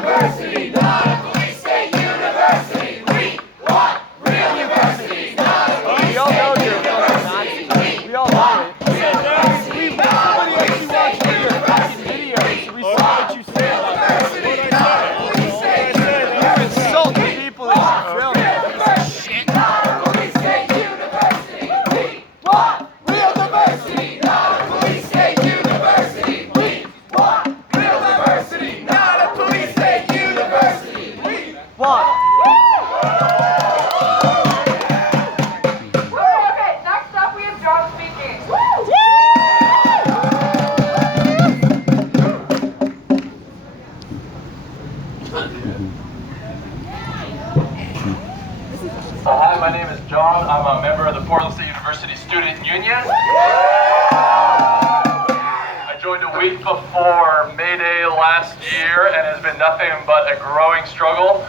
university, not a police state university. We want real university, not a police We all know state you're a university. Nazi. We all know it. Somebody actually watched one of your fucking videos. We saw what you said. You insult the people that you film. Not a police state university. We want real diversity, not a police state university. We want real diversity, not a police state university. We What? Okay, next up we have John speaking. Hi, my name is John. I'm a member of the Portland State University Student Union. I joined a week before May Day last year, and it has been nothing but a growing struggle.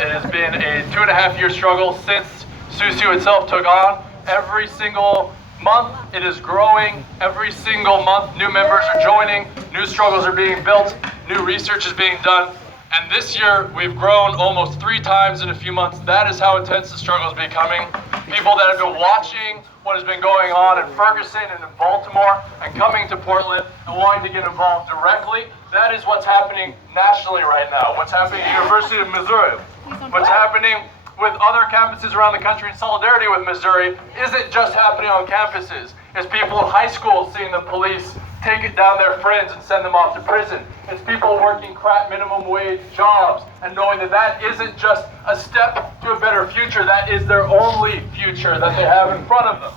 It has been a 2.5-year struggle since SUSU itself took on. Every single month it is growing. Every single month new members are joining, new struggles are being built, new research is being done. And this year, we've grown almost 3 times in a few months. That is how intense the struggle is becoming. People that have been watching what has been going on in Ferguson and in Baltimore and coming to Portland and wanting to get involved directly, that is what's happening nationally right now. What's happening at the University of Missouri, what's happening with other campuses around the country in solidarity with Missouri isn't just happening on campuses. It's people in high school seeing the police take it down their friends and send them off to prison. It's people working crap minimum wage jobs and knowing that that isn't just a step to a better future, that is their only future that they have in front of them.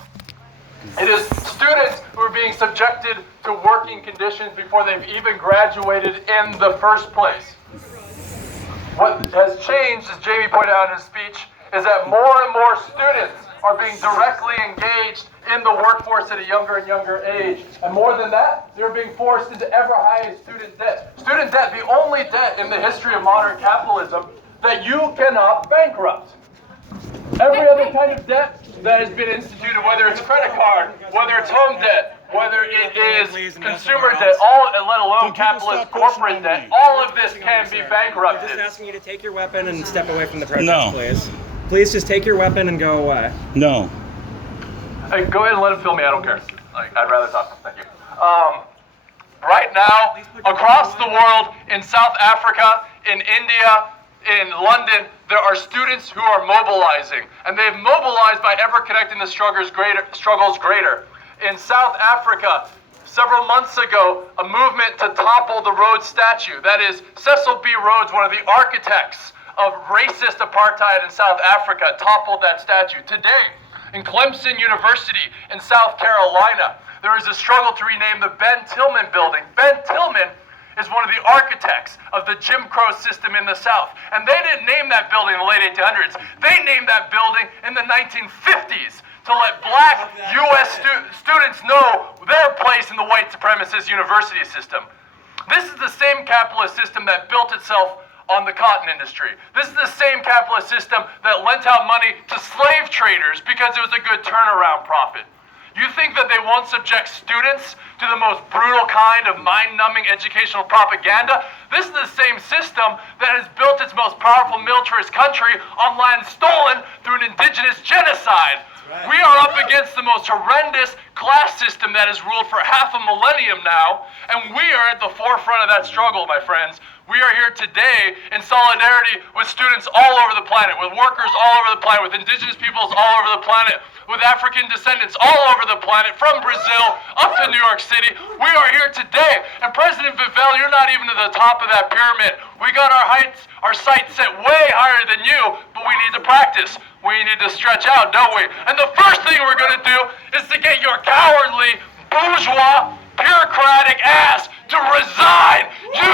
It is students who are being subjected to working conditions before they've even graduated in the first place. What has changed, as Jamie pointed out in his speech, is that more and more students are being directly engaged in the workforce at a younger and younger age. And more than that, they're being forced into ever higher student debt. Student debt, the only debt in the history of modern capitalism that you cannot bankrupt. Every other kind of debt that has been instituted, whether it's credit card, whether it's home debt, whether it is consumer debt, all, and let alone capitalist corporate debt, all of this can be bankrupted. I'm just asking you to take your weapon and step away from the protest, No. please. Please just take your weapon and go away. No. Hey, go ahead and let him film me. I don't care. Like, I'd rather talk. Thank you. Right now, across the world, in South Africa, in India, in London, there are students who are mobilizing, and they've mobilized by ever connecting the struggles greater. In South Africa, several months ago, a movement to topple the Rhodes statue. That is, Cecil B. Rhodes, one of the architects of racist apartheid in South Africa, toppled that statue. Today, in Clemson University in South Carolina, there is a struggle to rename the Ben Tillman building. Ben Tillman is one of the architects of the Jim Crow system in the South. And they didn't name that building in the late 1800s. They named that building in the 1950s to let black U.S. students know their place in the white supremacist university system. This is the same capitalist system that built itself on the cotton industry. This is the same capitalist system that lent out money to slave traders because it was a good turnaround profit. You think that they won't subject students to the most brutal kind of mind-numbing educational propaganda? This is the same system that has built its most powerful militarist country on land stolen through an indigenous genocide. Right. We are up against the most horrendous class system that has ruled for half a millennium now, and we are at the forefront of that struggle, my friends. We are here today in solidarity with students all over the planet, with workers all over the planet, with indigenous peoples all over the planet, with African descendants all over the planet, from Brazil up to New York City. We are here today. And President Vivell, you're not even to the top of that pyramid. We got our sights set way higher than you, but we need to practice. We need to stretch out, don't we? And the first thing we're going to do is to get your cowardly, bourgeois, bureaucratic ass to resign. You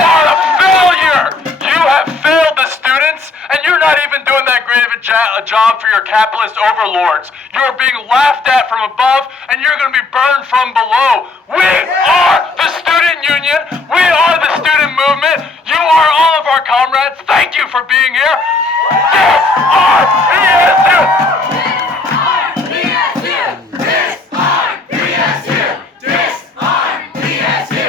are a failure. You have failed the students, and you're not even doing that great of a job for your capitalist overlords. You're being laughed at from above, and you're going to be burned from below. We are the student union. We are the student movement. You are all of our comrades. Thank you for being here. This are PSU. Disarm PSU! Disarm PSU! Disarm PSU!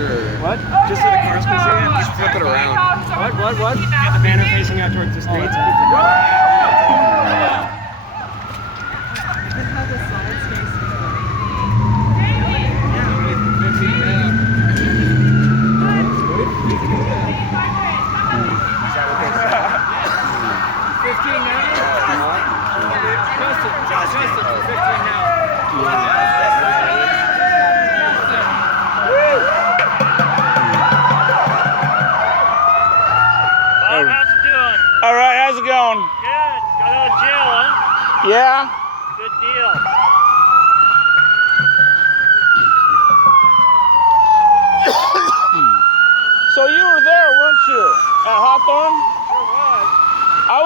sure. What? Just so the cars can see it? Just flip it around. What? Get the banner facing out towards the streets. All right, how's it going? Good. Got out of jail, huh? Yeah? Good deal. So you were there, weren't you? At Hawthorne? Sure was. I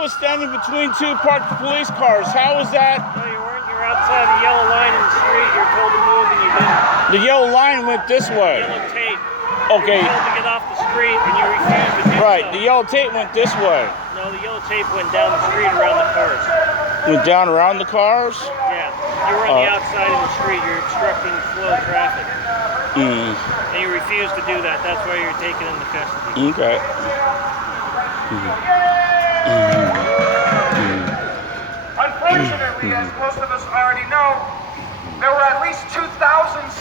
was standing between two parked police cars. How was that? No, you weren't. You were outside the yellow line in the street. You're told to move and you didn't. The yellow line went this way. Yellow tape. Okay. You told to get off the street and you refused to do Right, so. the yellow tape went this way. No, the yellow tape went down the street around the cars. Went down around the cars? Yeah. You were on the outside of the street. You're obstructing the flow of traffic. Mm. And you refused to do that. That's why you're taken into custody. Okay. Unfortunately, as most of us already know, there were at least 2,000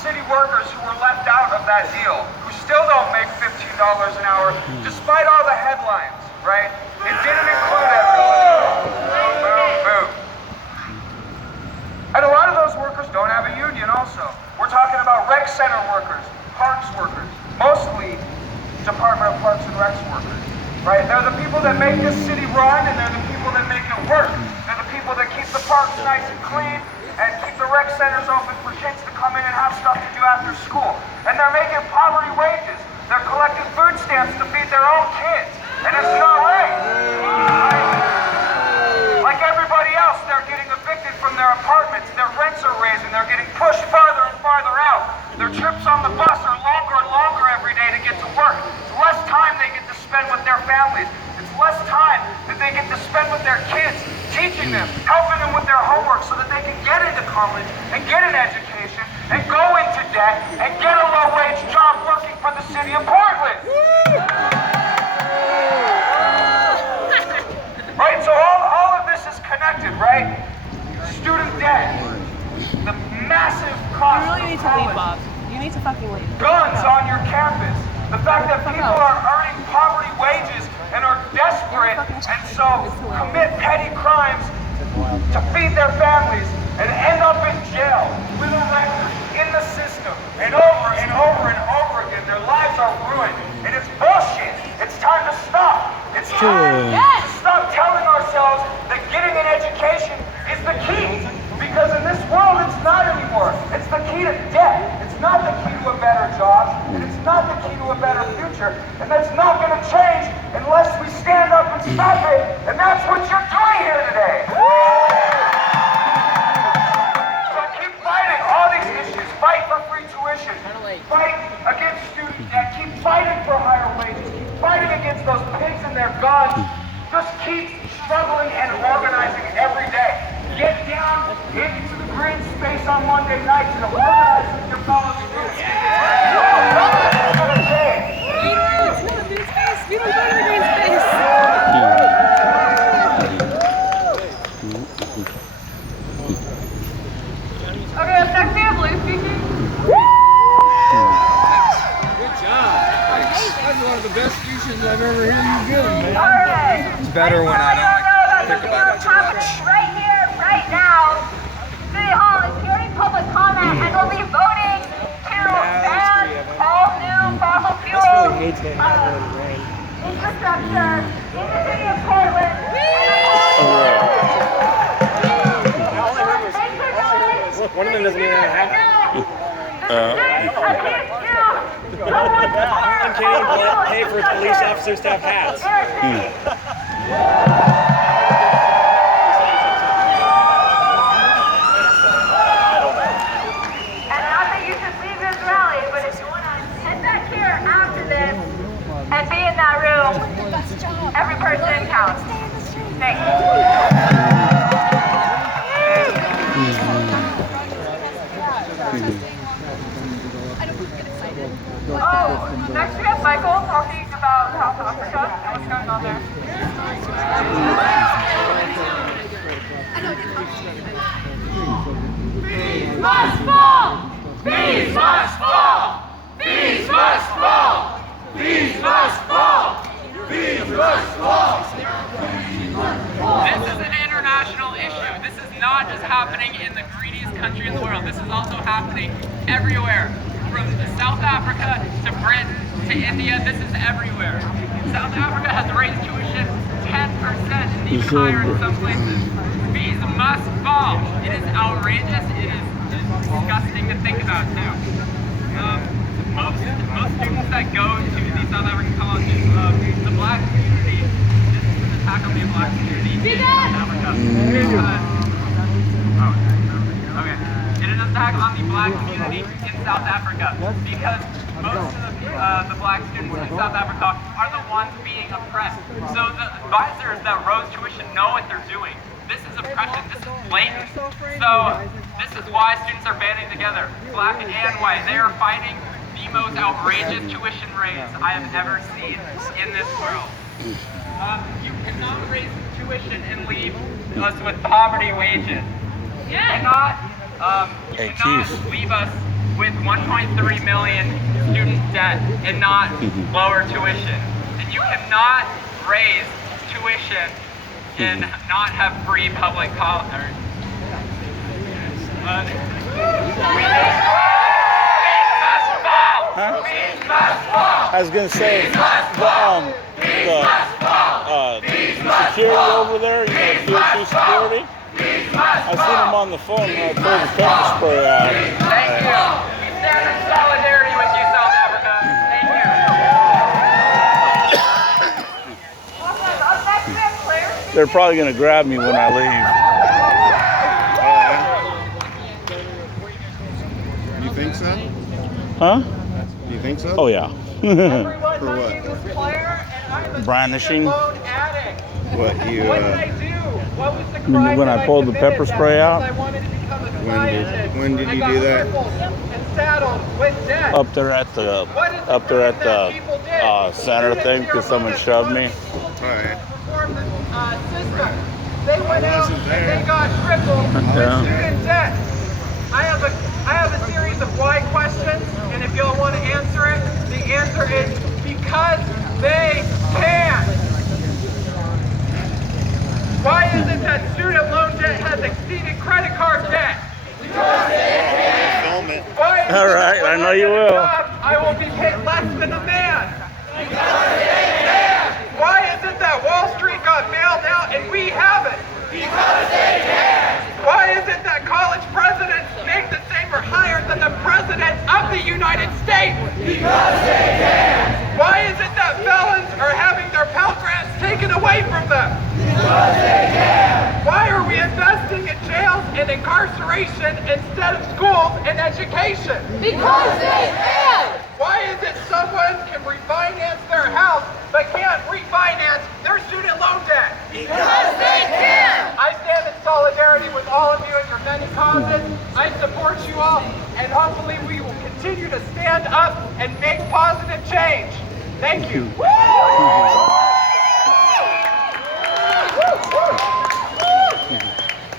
city workers who were left out of that deal, who still don't make $15 an hour, despite all the headlines, right? It didn't include everyone. Boom, boom. And a lot of those workers don't have a union also. We're talking about rec center workers, parks workers, mostly Department of Parks and Recs workers, right? They're the people that make this city run, and they're the people that make it work. They're the people that keep the parks nice and clean, and keep the rec centers open for kids to come in and have stuff to do after school. And they're making poverty wages. They're collecting food stamps to feed their own kids. And it's not right. Like everybody else, they're getting evicted from their apartments. Their rents are raising. They're getting pushed farther and farther out. Their trips on the bus are longer and longer every day to get to work. It's less time they get to spend with their families. It's less time that they get to spend with their kids, teaching them, helping them with their homework so that they can get into college and get an education and go into debt and get a low-wage job working for the city of Portland. Right, so all of this is connected, right? Student debt, the massive cost You really need to leave, Bob. You need to fucking leave. guns on your campus, the fact that people are earning poverty wages and are desperate and so commit petty crimes to feed their families and end up in jail with a record in the system and over and over and over again. Their lives are ruined and it's bullshit. It's time to stop. It's time to stop telling ourselves that getting an education is the key. Because in this world, it's not anymore. It's the key to debt. It's not the key to a better job. And it's not the key to a better future. And that's not going to change unless we stand up and stop it. And that's what you're doing here today. So keep fighting all these issues. Fight for free tuition. Fight against student debt. Keep fighting for higher wages. Keep fighting against those pigs and their guns. Just keep struggling and organizing every day. Get down into the green space on Monday nights and organize with your fellow students. We don't go to the green space. Okay, effective, Blue speaking. Good job. That's one of the best speeches I've ever heard you give, man. Alright. It's better when I don't think about it too much. Right here, right now, City Hall is hearing public comment and will be voting to ban all new fossil fuel infrastructure in the city of Portland. Look, one of them doesn't even have a hat. Someone can't pay for police officers to have hats. And not that you should leave this rally, but if you want to head back here after this and be in that room, every person counts. Thanks. Next we have Michael talking about South Africa and what's going on there. Bees must fall! Bees must fall! Bees must fall! Bees must fall! Bees must fall! This is an international issue. This is not just happening in the greediest country in the world. This is also happening everywhere. From South Africa to Britain to India, this is everywhere. South Africa has raised tuition 10% and even higher in some places. Fees must fall. It is outrageous. It is disgusting to think about too. Most students that go to these South African colleges, the black community, this is an attack on the black community in South Africa. Okay. It is an attack on the black community in South Africa because most of the black students in South Africa are the ones being oppressed. So the advisors that rose tuition know what they're doing. This is oppression. This is blatant. So this is why students are banding together, black and white. They are fighting the most outrageous tuition raise I have ever seen in this world. You cannot raise tuition and leave us with poverty wages. You cannot leave us with 1.3 million student debt and not lower tuition. And you cannot raise tuition and not have free public college. I was gonna say, the security over there, you know, TSU security. I seen him on the phone when I pulled the pepper spray out. Thank you. We stand in solidarity with you, South Africa. Thank you. They're probably gonna grab me when I leave. You think so? Huh? You think so? Oh yeah. For what? Brandishing. What you? When I pulled the pepper spray out. When did you do that? Up there at the center thing because someone shoved me. Alright. They went out and they got crippled with student debt. I have a series of why questions, and if y'all want to answer it, the answer is because they can. Why is it that student loan debt has exceeded credit card debt? Because they can. Film it. All right, I know you will. I will be paid less than a man. Because they can. Why is it that Wall Street got bailed out and we haven't? Because they can. Why is it that college presidents make the same or higher than the president of the United States? Because they can. Why is it that felons are having their Pell Grants taken away from them? Because they can. Why are we investing in jails and incarceration instead of schools and education? Because they can. Why is it someone can refinance their house but can't refinance their student loan debt? Because they can. I stand in solidarity with all of you and your many causes. I support you all, and hopefully we will continue to stand up and make positive change. Thank you.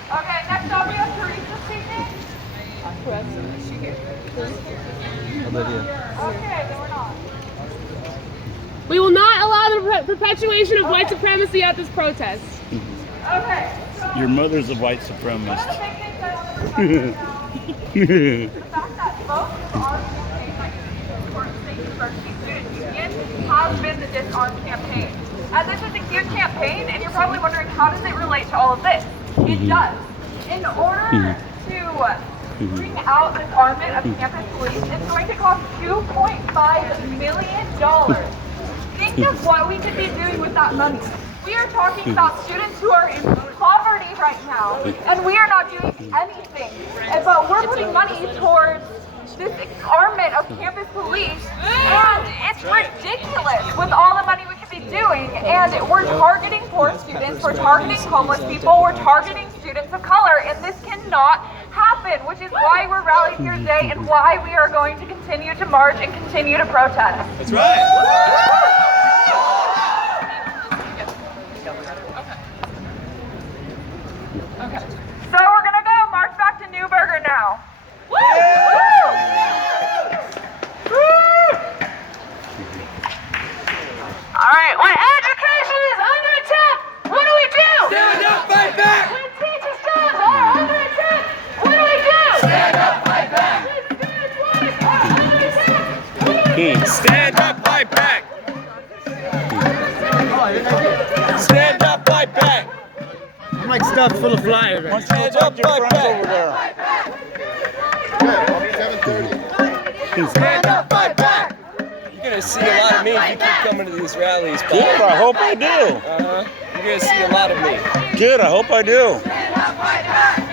Okay, next up we have Teresa speaking. Okay, then we're not. We will not allow the perpetuation of white supremacy at this protest. Okay. Your mother's a white supremacist. One of the big things I want to talk about is the fact that most of our campaign that you support State University Student Union has been the Disarm campaign. And this is a huge campaign, and you're probably wondering, how does it relate to all of this? It does. In order to bring out disarmament of campus police, it's going to cost $2.5 million. Think of what we could be doing with that money. We are talking about students who are in poverty right now, and we are not doing anything. But we're putting money towards this disarmament of campus police, and it's ridiculous with all the money we could be doing. And we're targeting poor students, we're targeting homeless people, we're targeting students of color, and this cannot happen, which is why we're rallying here today and why we are going to continue continue to march and continue to protest. That's right. Okay. So we're gonna go march back to Newburgh now. All right, when education is under attack, what do we do? Stand up, fight back. When teachers' jobs are under attack, what do we do? Stand up, fight back. When students' lives are under attack, what do we do? Stand up, fight back. Stand up, fight back. I'm like stuffed full of flyers. Why don't you go talk to your friends over there? Stand up, fight back. You're gonna see a lot of me if you keep coming to these rallies, Bob. Good, I hope I do. You're gonna see a lot of me. Good, I hope I do. Stand up, fight back.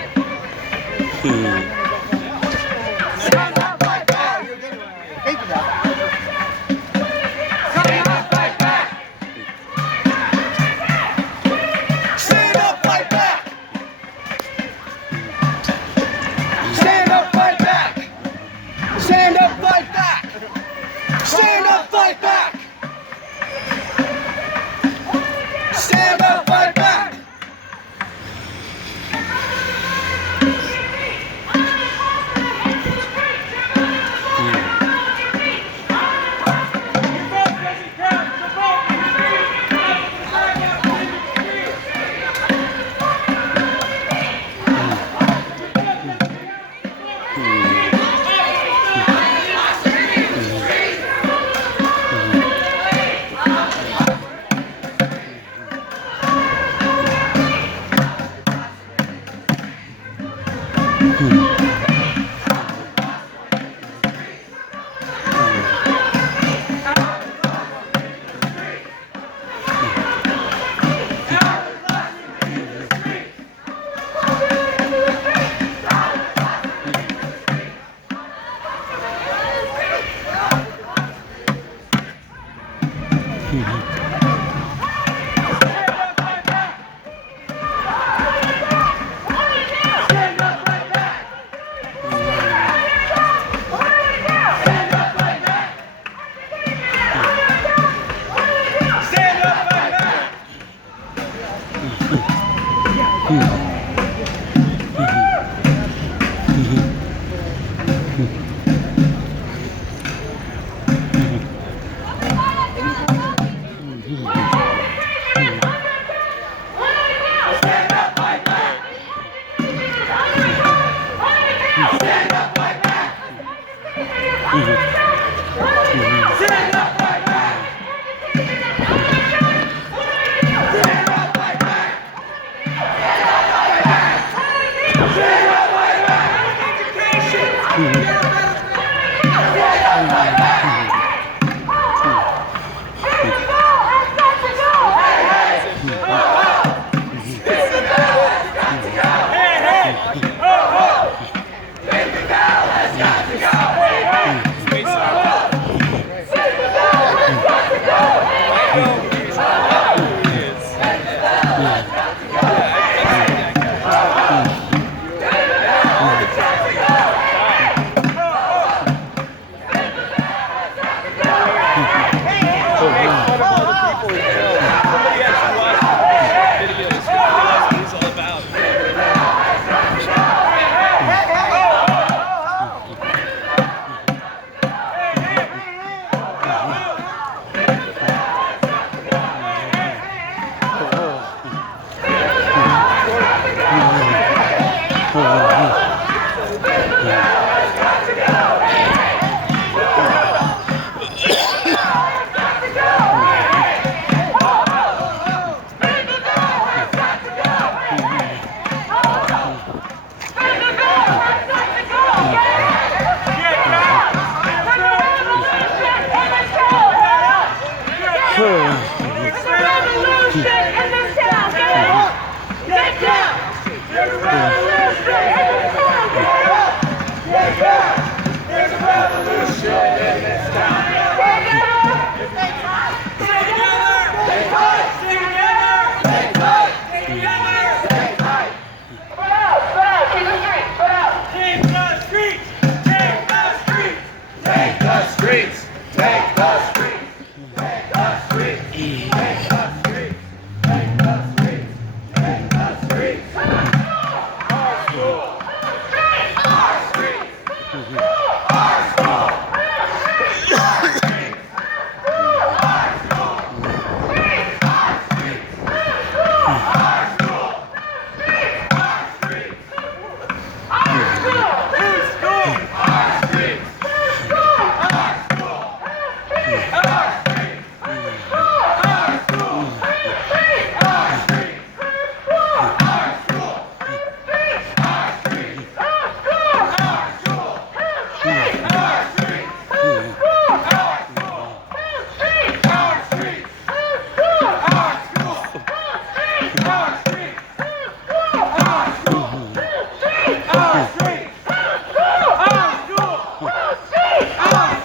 Stand up, fight back. Stand up, fight back. Stand up, fight back. Stand up, fight back. Stand up, fight back. Stand up, fight back. Stand up, fight back.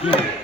Our